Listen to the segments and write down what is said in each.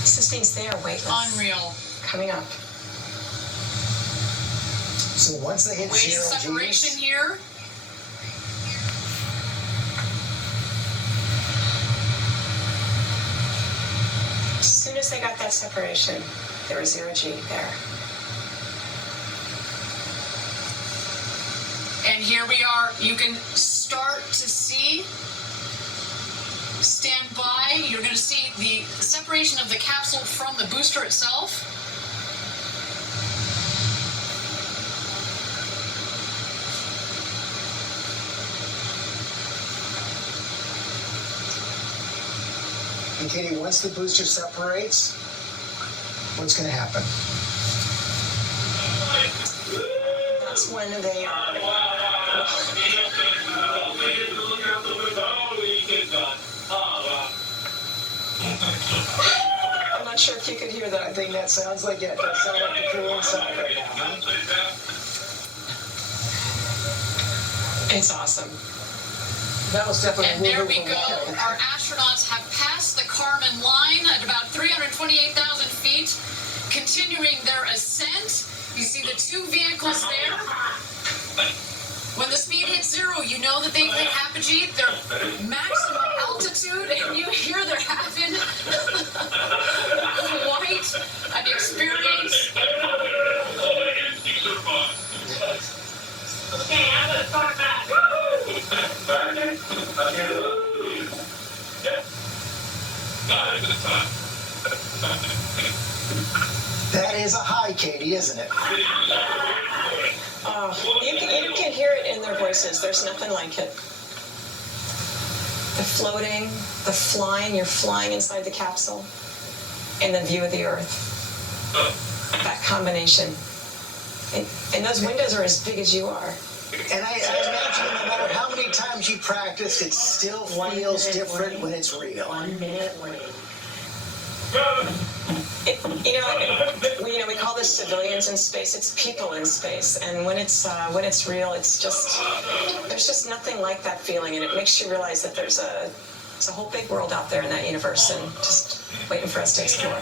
This means they are weightless. Unreal. Coming up. So once they hit Weight zero separation Gs, here. As soon as they got that separation, there was 0 G there. And here we are. You can start to see. Stand by. You're going to see the separation of the capsule from the booster itself. and Katie, once the booster separates, what's going to happen? That's when they I'm not sure if you could hear that. I think that sounds like it. That sounds like the crew inside right now, huh? It's awesome. That was definitely And there we go. Our astronauts have passed the Kármán line at about 328,000 feet, continuing their ascent. You see the two vehicles there. When the speed hits 0, you know that they've hit apogee, their maximum altitude, and you hear they're having quite an experience. Okay, I'm going to start back. That is a high, Katie, isn't it? You can hear it in their voices. There's nothing like it. The floating, the flying, you're flying inside the capsule, and the view of the Earth. That combination. And those windows are as big as you are. And I imagine no matter how many times you practice, it still feels different when it's real. 1 minute warning. We call this civilians in space. It's people in space, and when it's real, there's just nothing like that feeling, and it makes you realize that there's a whole big world out there in that universe, and just waiting for us to explore.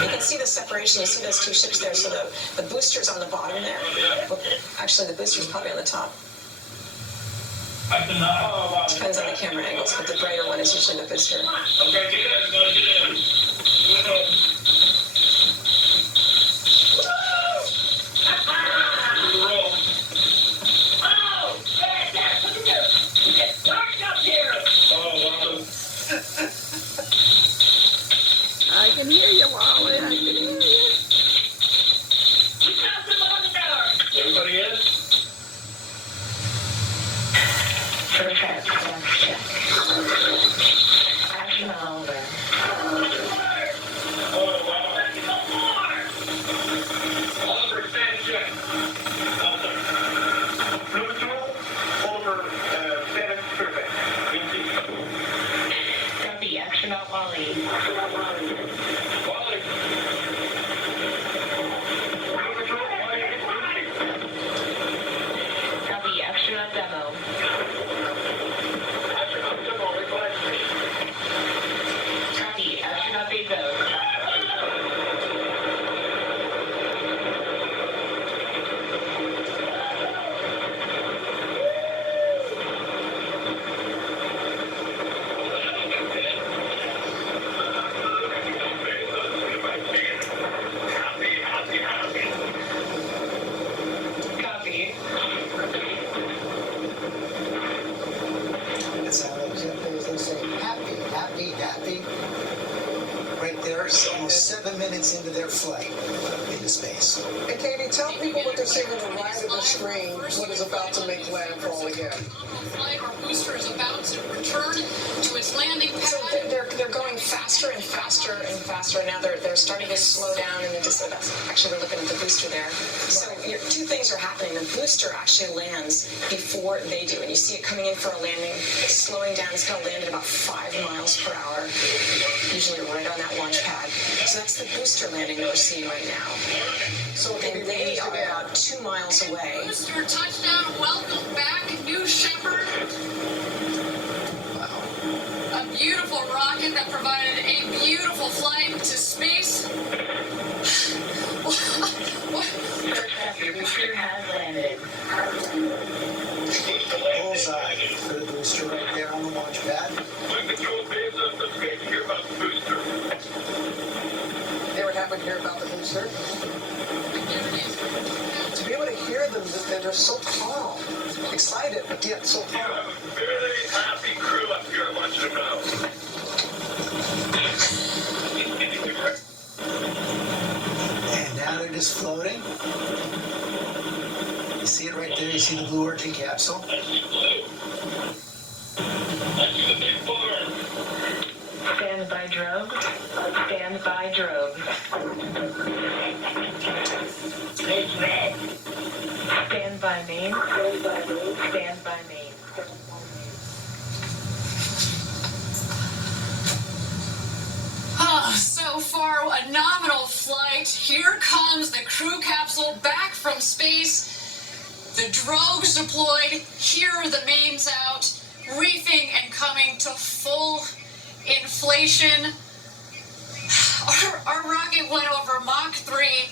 You can see the separation. You see those two ships there. So the booster's on the bottom there. Well, actually, the booster's probably on the top. Depends on the camera angles, but the brighter one is usually the booster. I can hear you, Wally. I can hear you. Everybody in? Perfect. Check. Action over. Copy. Action out, Wally. Copy. Action out, demo. Copy. Action out, Bezo. Copy. That's how they say happy, happy, happy. Right there, almost 7 minutes into their flight into space. And Katie, tell people what they're seeing on the right of the screen, what is about to make landfall again. Our booster is about to return to its landing So pad. they're going faster and faster and faster. Now they're starting to slow down, and that's actually we're looking at the booster there. So two things are happening. The booster actually lands before they do, and you see it coming in for a landing, slowing down. It's going to land at about 5 miles per hour, usually right on that launch pad. So that's the booster landing that we're seeing right now. So it can be And they released are again. about 2 miles away. Booster touchdown. Welcome back, New Shepard. A beautiful rocket that provided a beautiful vertical flight to space. Your booster has landed. Bullseye for the booster right there on the launch pad. Never happened to hear about the booster. To be able to hear them, they're so calm, excited, but yet so calm. Very happy crew up here, I want you to know. And now they're just floating. You see it right there. You see the Blue Origin capsule. I see the big barn. Stand by drogue. Stand by drogue. It's red. Stand by main. Stand by main. So far, a nominal flight. Here comes the crew capsule back from space. The drogues deployed. Here are the mains out, reefing and coming to full inflation. Our rocket went over Mach 3,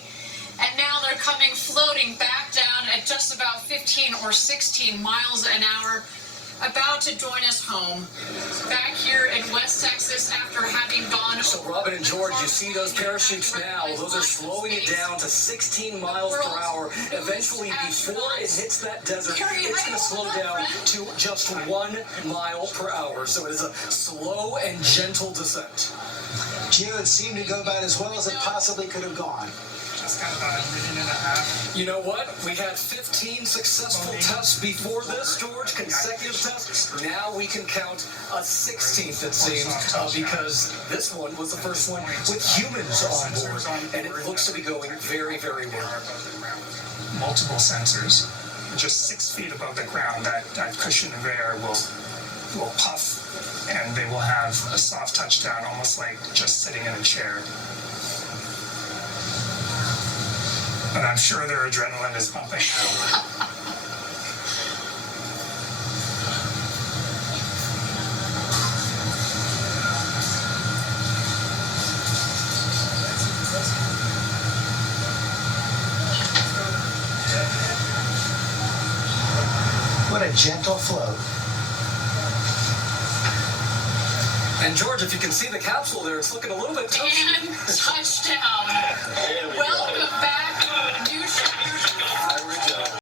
and now they're coming floating back down at just about 15 or 16 miles an hour, about to join us home, back here in West Texas after having gone. So Robin and George, you see those parachutes now, those are slowing it down to 16 miles per hour. Eventually, before it hits that desert, it's going to slow down to just 1 mile per hour. So it is a slow and gentle descent. Gio, it seemed to go about as well as it possibly could have gone. Just got about a minute and a half. You know what? We had 15 successful tests before this, George, consecutive tests. Now we can count a 16th, it seems, because this one was the first one with humans on board, and it looks to be going very, very well. Multiple sensors, just 6 feet above the ground. That cushion of air will puff, and they will have a soft touchdown, almost like just sitting in a chair. But I'm sure their adrenaline is pumping. What a gentle float. And George, if you can see the capsule there, it's looking a little bit tough. And touchdown. Welcome back, New Shepard.